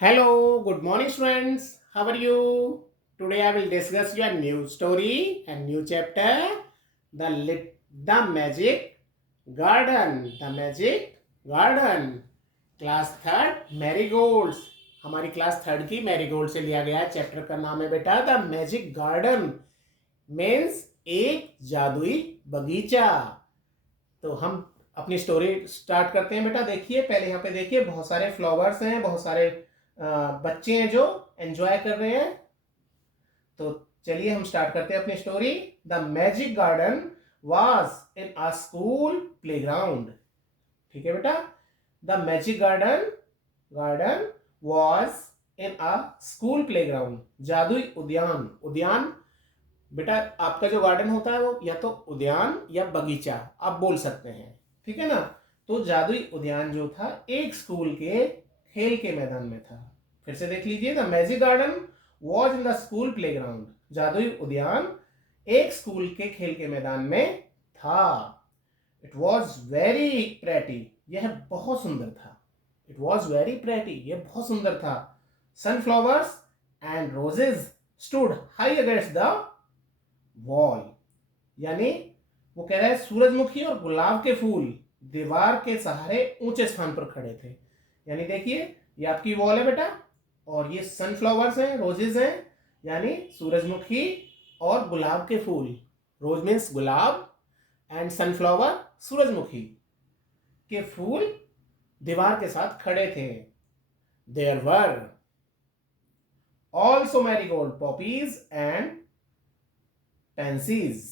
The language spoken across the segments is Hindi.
Hello, good morning, friends. How are you? Today I will discuss your new story and new chapter, the Magic Garden. The Magic Garden. Class third marigolds. हमारी क्लास थर्ड की मैरीगोल्ड से लिया गया चैप्टर का नाम है बेटा द मैजिक गार्डन. मीन्स एक जादुई बगीचा. तो हम अपनी स्टोरी स्टार्ट करते हैं बेटा. देखिए पहले यहाँ पे देखिए बहुत सारे फ्लावर्स हैं, बहुत सारे बच्चे हैं जो एंजॉय कर रहे हैं. तो चलिए हम स्टार्ट करते हैं अपनी story. The magic garden was in a school playground. ठीक है बेटा. The magic garden garden was in a school playground. जादुई उद्यान. उद्यान बेटा आपका जो गार्डन होता है वो या तो उद्यान या बगीचा आप बोल सकते हैं. ठीक है ना. तो जादुई उद्यान जो था एक स्कूल के खेल के मैदान में था. फिर से देख लीजिए. The magic garden was in the school playground. जादुई उद्यान एक स्कूल के खेल के मैदान में था. It was very pretty. यह बहुत सुंदर था. It was very pretty. यह बहुत सुंदर था. Sunflowers and roses stood high against the wall. यानी वो कह रहा है सूरजमुखी और गुलाब के फूल दीवार के सहारे ऊंचे स्थान पर खड़े थे. यानी देखिए ये आपकी वॉल है बेटा और ये सनफ्लावर्स हैं, रोजेस हैं, यानी सूरजमुखी और गुलाब के फूल. रोज मीन्स गुलाब एंड सनफ्लावर सूरजमुखी के फूल दीवार के साथ खड़े थे. There were also marigold poppies and pansies.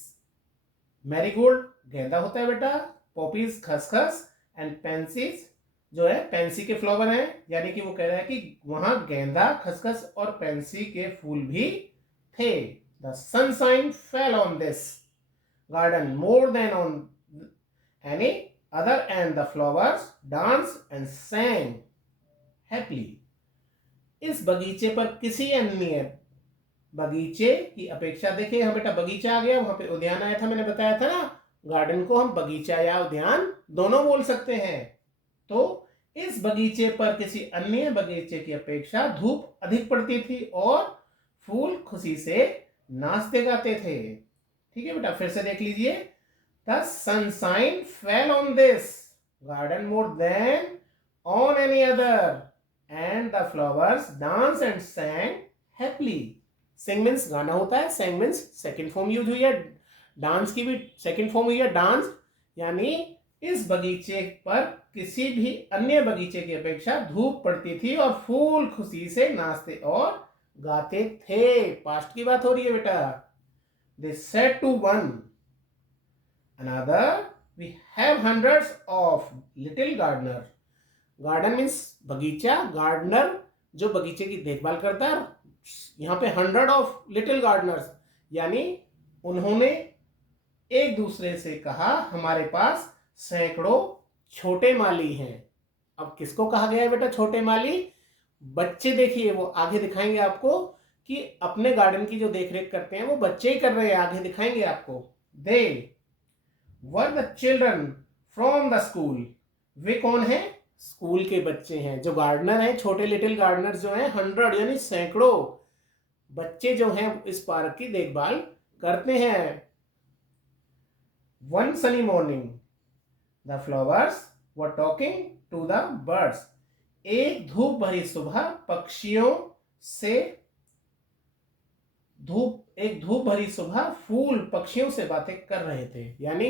Marigold गेंदा होता है बेटा, पॉपीज खसखस एंड पेंसीज जो है पेंसी के फ्लावर हैं. यानी कि वो कह रहा है कि वहां गेंदा खसखस और पेंसी के फूल भी थे. The sunshine fell on this garden more than on any other and the flowers dance and sang happily. इस बगीचे पर किसी अन्य बगीचे की अपेक्षा. देखिए यहाँ बेटा बगीचा आ गया, वहां पे उद्यान आया था. मैंने बताया था ना गार्डन को हम बगीचा या उद्यान दोनों बोल सकते हैं. तो इस बगीचे पर किसी अन्य बगीचे की अपेक्षा धूप अधिक पड़ती थी और फूल खुशी से नाचते गाते थे. ठीक है बेटा. फिर से देख लीजिए. The sunshine fell on this garden more than on any other and the flowers dance and sang happily. Sing means गाना होता है, sang means second form use हुई है. डांस की भी सेकेंड फॉर्म हुई है डांस. यानी इस बगीचे पर किसी भी अन्य बगीचे की अपेक्षा धूप पड़ती थी और फूल खुशी से नाचते और गाते थे. पास्ट की बात हो रही है बेटा. They said to one another we have hundreds of little gardener. Garden means बगीचा, गार्डनर जो बगीचे की देखभाल करता है. यहाँ पे 100 ऑफ लिटिल गार्डनर्स. यानी उन्होंने एक दूसरे से कहा हमारे पास सैकड़ों छोटे माली हैं. अब किसको कहा गया है बेटा छोटे माली? बच्चे. देखिए वो आगे दिखाएंगे आपको कि अपने गार्डन की जो देखरेख करते हैं वो बच्चे ही कर रहे हैं. आगे दिखाएंगे आपको. They were the children from the school. वे कौन है? स्कूल के बच्चे हैं. जो गार्डनर हैं, छोटे लिटिल गार्डनर जो हैं 100 यानी सैकड़ों बच्चे जो हैं इस पार्क की देखभाल करते हैं. One sunny morning the flowers were talking to the birds. एक धूप भरी सुबह पक्षियों से एक धूप भरी सुबह फूल पक्षियों से बातें कर रहे थे. यानी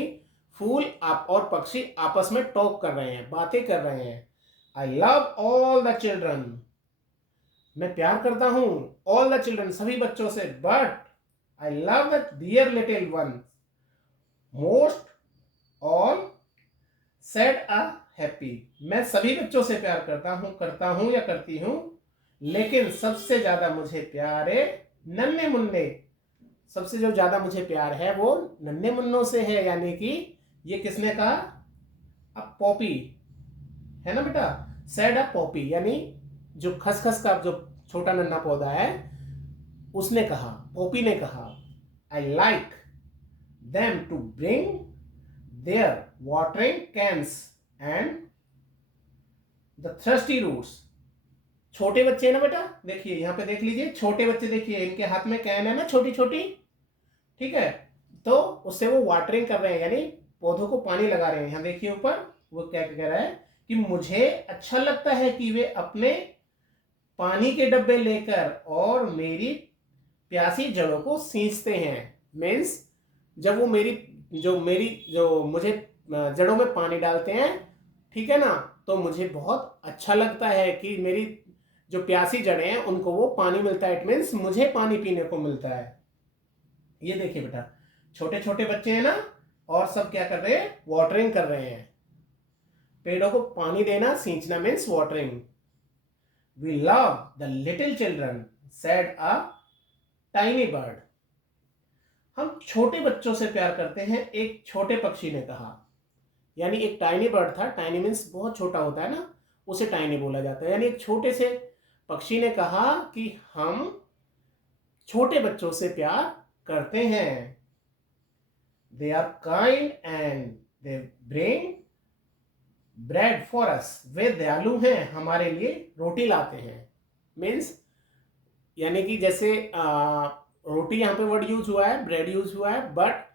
फूल आप और पक्षी आपस में टॉक कर रहे हैं, बातें कर रहे हैं. I love all the children. मैं प्यार करता हूं ऑल द चिल्ड्रन सभी बच्चों से. But I love the dear little one most all said a happy. मैं सभी बच्चों से प्यार करता हूं या करती हूं, लेकिन सबसे ज्यादा मुझे प्यारे नन्हे मुन्ने. सबसे जो ज्यादा मुझे प्यार है वो नन्हे मुन्नों से है. यानी कि ये किसने कहा? अब पॉपी है ना बेटा. सेड अ पॉपी यानी जो खसखस का जो छोटा नन्हा पौधा है उसने कहा, पॉपी ने कहा. I like them to bring their watering cans and the thirsty roots. छोटे बच्चे हैं ना बेटा, देखिए यहाँ पे देख लीजिए, छोटे बच्चे देखिए इनके हाथ में कैन है ना छोटी छोटी, ठीक है, तो उससे वो वाटरिंग कर रहे हैं, यानी पौधों को पानी लगा रहे हैं। यहाँ देखिए ऊपर वो क्या कह रहा है कि मुझे अच्छा लगता है कि वे अपने पानी के डब्बे लेकर और मेरी प्यासी जड़ों को सींचते हैं। मीन्स जब वो मेरी जो मुझे जड़ों में पानी डालते हैं, ठीक है ना, तो मुझे बहुत अच्छा लगता है कि मेरी जो प्यासी जड़ें हैं उनको वो पानी मिलता है। इट मीन्स मुझे पानी पीने को मिलता है। ये देखिए बेटा, छोटे छोटे बच्चे हैं ना, और सब क्या कर रहे हैं, वाटरिंग कर रहे हैं। पेड़ों को पानी देना, सींचना means watering. We love the little children said a tiny bird. हम छोटे बच्चों से प्यार करते हैं, एक छोटे पक्षी ने कहा। यानी एक टाइनी बर्ड था, टाइनी मीन्स बहुत छोटा होता है ना, उसे टाइनी बोला जाता है। यानी एक छोटे से पक्षी ने कहा कि हम छोटे बच्चों से प्यार करते हैं। They are kind and they bring bread for us. वे दयालु हैं, हमारे लिए रोटी लाते हैं। मीन्स यानी कि जैसे रोटी यहाँ पे वर्ड यूज हुआ है, ब्रेड यूज हुआ है, बट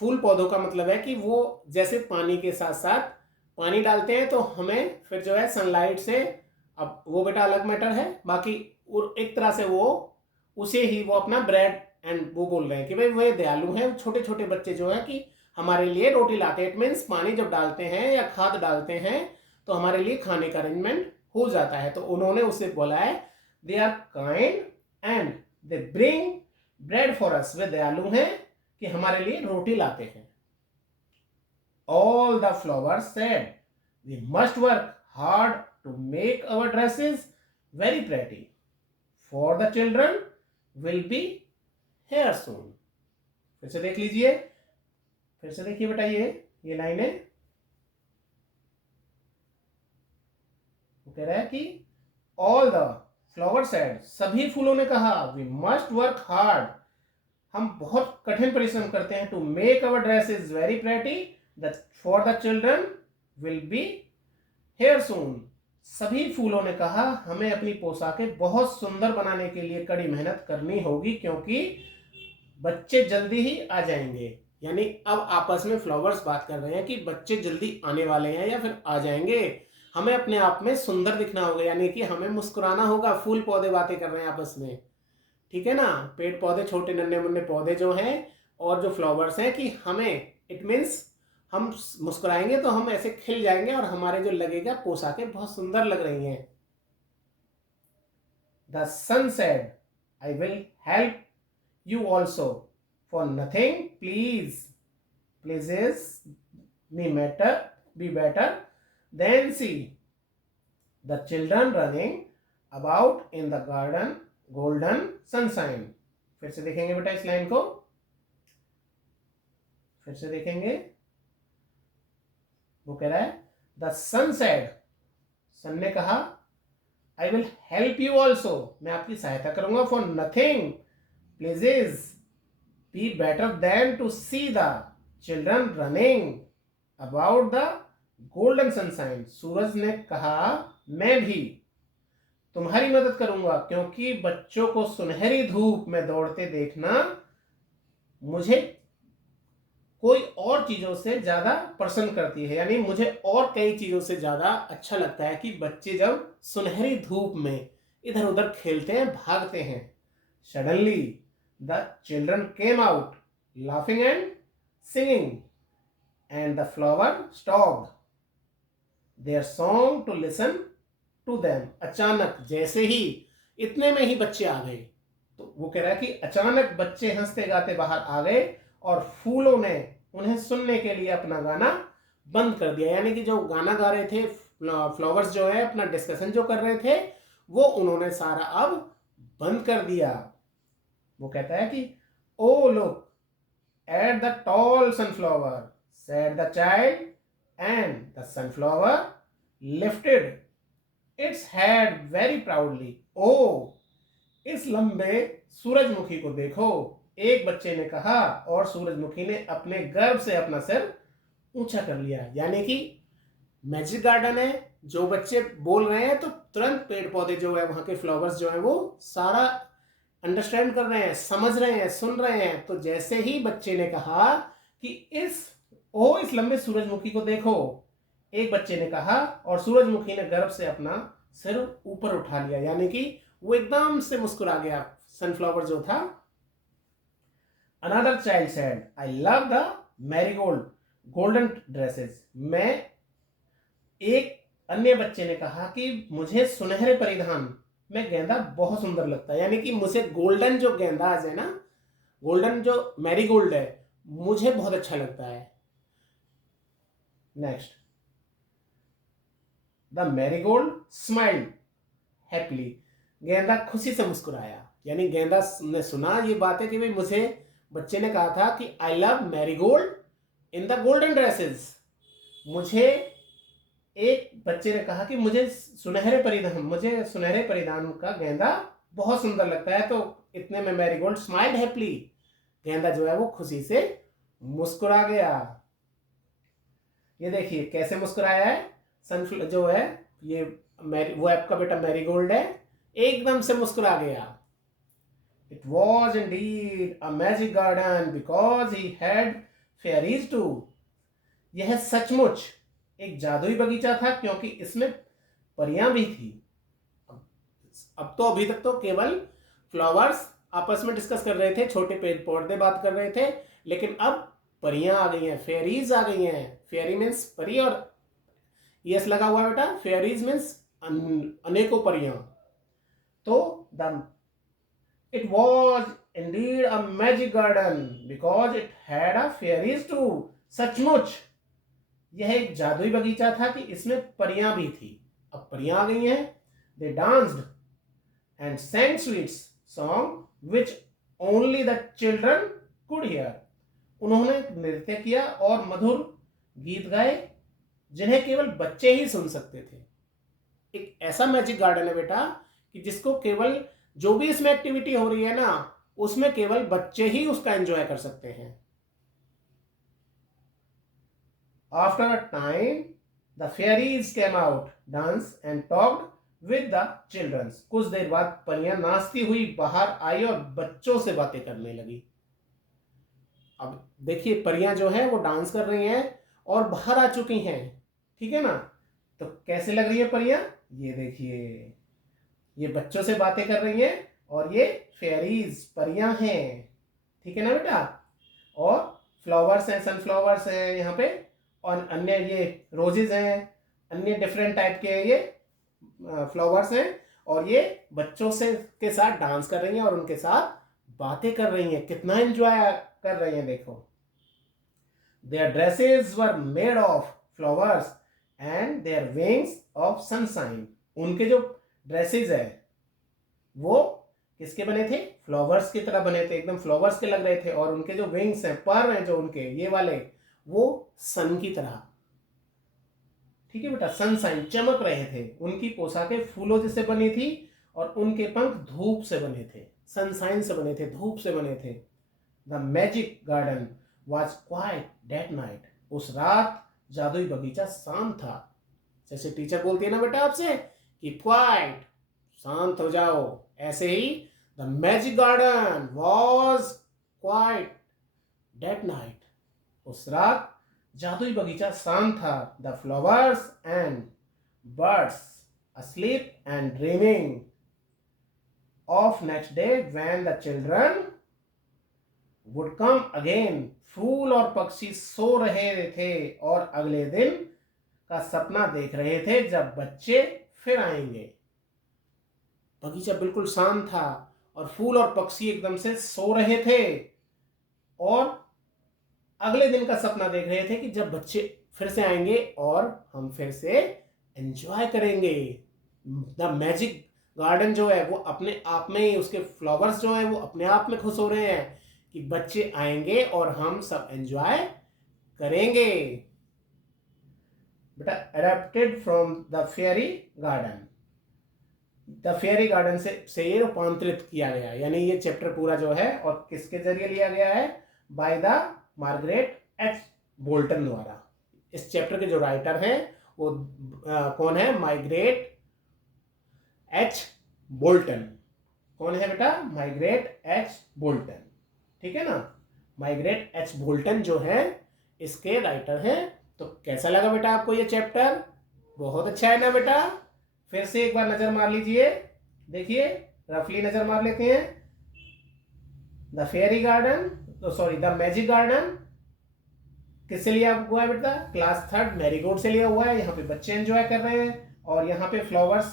फूल पौधों का मतलब है कि वो जैसे पानी के साथ साथ पानी डालते हैं तो हमें फिर जो है सनलाइट से, अब वो बेटा अलग मैटर है, बाकी एक तरह से वो उसे ही वो अपना ब्रेड एंड वो बोल रहे हैं कि भाई वे दयालु हैं, छोटे छोटे बच्चे जो है कि हमारे लिए रोटी लाते हैं। इट मीन्स पानी जब डालते हैं या खाद डालते हैं तो हमारे लिए खाने का अरेंजमेंट हो जाता है। तो उन्होंने उसे बोला है they are kind and they bring bread for us. वे दयालु हैं कि हमारे लिए रोटी लाते हैं। All the flowers said, we must work hard to make our dresses very pretty, for the children will be here soon. फिर से देख लीजिए, फिर से देखिए बेटा, ये लाइन है, वो कह रहा है कि all the flowers said, सभी फूलों ने कहा, we must work hard, हम बहुत कठिन परिश्रम करते हैं, to make our dresses very pretty, that for the children will be here soon. सभी फूलों ने कहा हमें अपनी पोशाकें बहुत सुंदर बनाने के लिए कड़ी मेहनत करनी होगी, क्योंकि बच्चे जल्दी ही आ जाएंगे। यानी अब आपस में फ्लावर्स बात कर रहे हैं कि बच्चे जल्दी आने वाले हैं या फिर आ जाएंगे, हमें अपने आप में सुंदर दिखना होगा, यानी कि हमें मुस्कुराना होगा। फूल पौधे बातें कर रहे हैं आपस में, ठीक है ना, पेड़ पौधे, छोटे नन्हे मुन्ने पौधे जो हैं और जो फ्लावर्स हैं, कि हमें इट मीन्स हम मुस्कुराएंगे तो हम ऐसे खिल जाएंगे और हमारे जो लगेगा पोशाकें बहुत सुंदर लग रही हैं। The sun said I will help you also, for nothing pleases me matter be better than see the children running about in the garden golden sunshine. फिर से देखेंगे बेटा इस लाइन को, फिर से देखेंगे। वो कह रहा है द सन सेड, सन ने कहा, I will help you also, मैं आपकी सहायता करूंगा, for nothing pleases be better than to see the children running about the golden sunshine. सूरज ने कहा मैं भी तुम्हारी मदद करूंगा, क्योंकि बच्चों को सुनहरी धूप में दौड़ते देखना मुझे कोई और चीजों से ज्यादा पसंद करती है। यानी मुझे और कई चीजों से ज्यादा अच्छा लगता है कि बच्चे जब सुनहरी धूप में इधर उधर खेलते हैं, भागते हैं। Suddenly the children came out laughing and singing and the flower stopped their song to listen to them. अचानक, जैसे ही इतने में ही बच्चे आ गए, तो वो कह रहा है कि अचानक बच्चे हंसते गाते बाहर आ गए और फूलों ने उन्हें सुनने के लिए अपना गाना बंद कर दिया। यानी कि जो गाना गा रहे थे, फ्लावर्स जो है अपना डिस्कशन जो कर रहे थे, वो उन्होंने सारा अब बंद कर दिया। वो कहता है कि oh look at the tall sunflower said the child and the sunflower lifted its head very proudly. ओ, इस लंबे सूरजमुखी को देखो, एक बच्चे ने कहा, और सूरजमुखी ने अपने गर्व से अपना सिर ऊंचा कर लिया। यानी कि मैजिक गार्डन है, जो बच्चे बोल रहे हैं तो तुरंत पेड़ पौधे जो है, वहां के फ्लावर्स जो है, वो सारा अंडरस्टैंड कर रहे हैं, समझ रहे हैं, सुन रहे हैं। तो जैसे ही बच्चे ने कहा कि इस लंबे सूरजमुखी को देखो, एक बच्चे ने कहा और सूरजमुखी ने गर्व से अपना सिर ऊपर उठा लिया, यानी कि वो एकदम से मुस्कुरा गया, सनफ्लावर जो था। Another child said, I love the marigold golden dresses. एक अन्य बच्चे ने कहा कि मुझे सुनहरे परिधान में गेंदा बहुत सुंदर लगता है, यानी कि मुझे गोल्डन जो गेंदाज है ना, गोल्डन जो मैरीगोल्ड है, मुझे बहुत अच्छा लगता है। Next, the marigold smiled happily. गेंदा खुशी से मुस्कुराया, यानी गेंदा ने सुना ये बात है कि भाई मुझे, बच्चे ने कहा था कि I love marigold in the golden dresses. मुझे, एक बच्चे ने कहा कि मुझे सुनहरे परिधान का गेंदा बहुत सुंदर लगता है। तो इतने में मैरीगोल्ड स्माइल्ड हैप्पीली, गेंदा जो है वो खुशी से मुस्कुरा गया। ये देखिए कैसे मुस्कुराया है। सनफ्लावर जो है, ये वो आपका बेटा मैरीगोल्ड है, एकदम से मुस्कुरा गया। It was indeed a magic garden because he had fairies too. यह सचमुच एक जादुई बगीचा था क्योंकि इसमें परियां भी थी। अब तो अभी तक तो केवल फ्लावर्स आपस में डिस्कस कर रहे थे, छोटे पेड़ पौधे बात कर रहे थे, लेकिन अब परियां आ गई हैं, फेयरीज आ गई हैं। फेयरी मीन्स परी, और यस लगा हुआ है बेटा, फेयरीज मीन्स अनेकों परियां। तो the it was indeed a magic garden because it had a fairies too. सचमुच यह एक जादुई बगीचा था कि इसमें परियां भी थी। अब परियां आ गई हैं। They danced and sang sweet song which only the children could hear. उन्होंने नृत्य किया और मधुर गीत गाए जिन्हें केवल बच्चे ही सुन सकते थे। एक ऐसा मैजिक गार्डन है बेटा कि जिसको केवल, जो भी इसमें एक्टिविटी हो रही है ना, उसमें केवल बच्चे ही उसका एंजॉय कर सकते हैं। After a time, the fairies came out, danced and talked with the children. कुछ देर बाद परियां नाचती हुई बाहर आई और बच्चों से बातें करने लगी। अब देखिए परियां जो है वो डांस कर रही हैं और बाहर आ चुकी हैं, ठीक है ना। तो कैसे लग रही है परियां, ये देखिए, ये बच्चों से बातें कर रही हैं और ये फेयरीज परियां हैं, ठीक है ना बेटा। और फ्लावर्स हैं, सनफ्लावर्स हैं यहाँ पे, और अन्य ये रोजेज हैं, अन्य डिफरेंट टाइप के ये फ्लावर्स हैं, और ये बच्चों से के साथ डांस कर रही हैं और उनके साथ बातें कर रही हैं। कितना एंजॉय कर रही हैं देखो। Their dresses were made of flowers and their wings of sunshine. उनके जो ड्रेसेस है वो किसके बने थे, फ्लावर्स की तरह बने थे, एकदम फ्लावर्स के लग रहे थे। और उनके जो विंग्स हैं, पर हैं जो उनके ये वाले, वो सन की तरह, ठीक है बेटा, सनशाइन, चमक रहे थे। उनकी पोशाकें फूलों जैसे बनी थी और उनके पंख धूप से बने थे, सनशाइन से बने थे, धूप से बने थे। The magic garden was quiet that night. उस रात जादुई बगीचा शांत था। जैसे टीचर बोलती है ना बेटा आपसे कि क्वाइट, शांत हो जाओ, ऐसे ही the magic garden was quiet that night. उस रात जादुई बगीचा शांत था। The flowers and birds asleep and dreaming of next day when the children would come again। फूल और पक्षी सो रहे थे और अगले दिन का सपना देख रहे थे जब बच्चे फिर आएंगे। बगीचा बिल्कुल शांत था और फूल और पक्षी एकदम से सो रहे थे और अगले दिन का सपना देख रहे थे कि जब बच्चे फिर से आएंगे और हम फिर से एंजॉय करेंगे। द मैजिक गार्डन जो है वो अपने आप में ही, उसके फ्लावर्स जो है वो अपने आप में खुश हो रहे हैं कि बच्चे आएंगे और हम सब एंजॉय करेंगे। बेटा adapted from the fairy garden. The fairy garden से ये रूपांतरित किया गया, यानी ये चैप्टर पूरा जो है और किसके जरिए लिया गया है, by the Margaret H Bolton द्वारा। इस चैप्टर के जो राइटर हैं वो कौन है? Margaret H Bolton. कौन है बेटा? Margaret H Bolton. ठीक है ना? मार्गरेट एच बोल्टन जो है इसके राइटर हैं। तो कैसा लगा बेटा आपको ये चैप्टर? बहुत अच्छा है ना बेटा? फिर से एक बार नजर मार लीजिए, देखिए रफली नजर मार लेते हैं। The fairy garden, sorry the magic garden किससे लिया हुआ है बेटा? क्लास 3 मैरीगोल्ड से लिया हुआ है। यहाँ पे बच्चे एंजॉय कर रहे हैं और यहाँ पे फ्लावर्स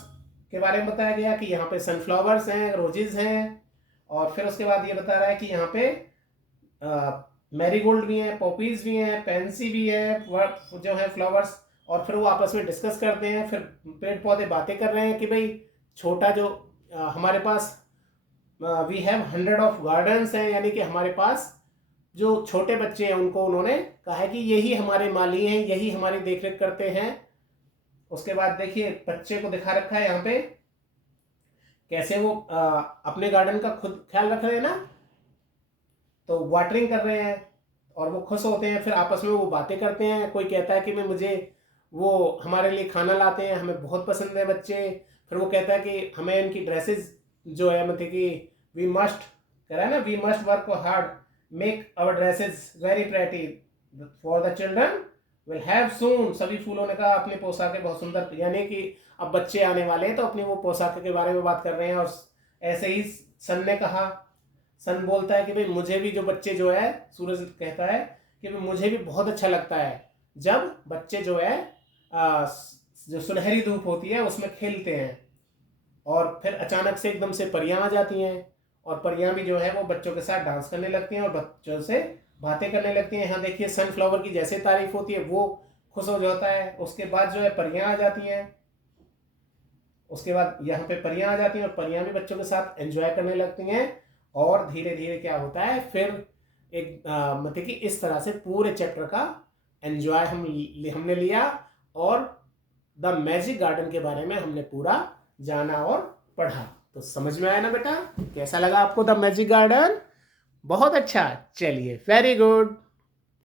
के बारे में बताया गया कि यहाँ पे सनफ्लावर्स हैं, रोजेज हैं, और फिर उसके बाद ये बता रहा है कि यहाँ पे मैरीगोल्ड भी हैं, पॉपीज भी हैं, पेंसी भी है, जो है फ्लावर्स। और फिर वो आपस में डिस्कस करते हैं, फिर पेड़ पौधे बातें कर रहे हैं कि भाई छोटा जो हमारे पास वी हैव 100 ऑफ गार्डन्स हैं, यानी कि हमारे पास जो छोटे बच्चे हैं उनको उन्होंने कहा है कि यही हमारे माली हैं, यही हमारी देखरेख करते हैं। उसके बाद देखिए बच्चे को दिखा रखा है यहाँ पे कैसे वो अपने गार्डन का खुद ख्याल रख रहे हैं ना, तो वाटरिंग कर रहे हैं और वो खुश होते हैं। फिर आपस में वो बातें करते हैं, कोई कहता है कि मैं मुझे वो हमारे लिए खाना लाते हैं, हमें बहुत पसंद है बच्चे। फिर वो कहता है कि हमें इनकी ड्रेसेस जो है मतलब कि वी मस्ट कह रहा है ना, we must work hard make our dresses very pretty for the children will have soon. सभी फूलों ने कहा अपनी पोशाकें बहुत सुंदर, यानी कि अब बच्चे आने वाले हैं तो अपनी वो पोशाक के बारे में बात कर रहे हैं। और ऐसे ही सन ने कहा, सन बोलता है कि भाई मुझे भी जो बच्चे जो है, सूरज कहता है कि भाई मुझे भी बहुत अच्छा लगता है जब बच्चे जो है जो सुनहरी धूप होती है उसमें खेलते हैं। और फिर अचानक से एकदम से परियां आ जाती हैं और परियां भी जो है वो बच्चों के साथ डांस करने लगती हैं और बच्चों से बातें करने लगती हैं। यहाँ देखिए सनफ्लावर की जैसे तारीफ होती है वो खुश हो जाता है। उसके बाद जो है परियां आ जाती हैं, उसके बाद यहाँ पे परियां आ जाती हैं और परियां भी बच्चों के साथ एंजॉय करने लगती हैं। और धीरे धीरे क्या होता है, फिर एक मतलब कि इस तरह से पूरे चैप्टर का एंजॉय हमने लिया और द मैजिक गार्डन के बारे में हमने पूरा जाना और पढ़ा। तो समझ में आया ना बेटा? कैसा लगा आपको द मैजिक गार्डन? बहुत अच्छा, चलिए वेरी गुड।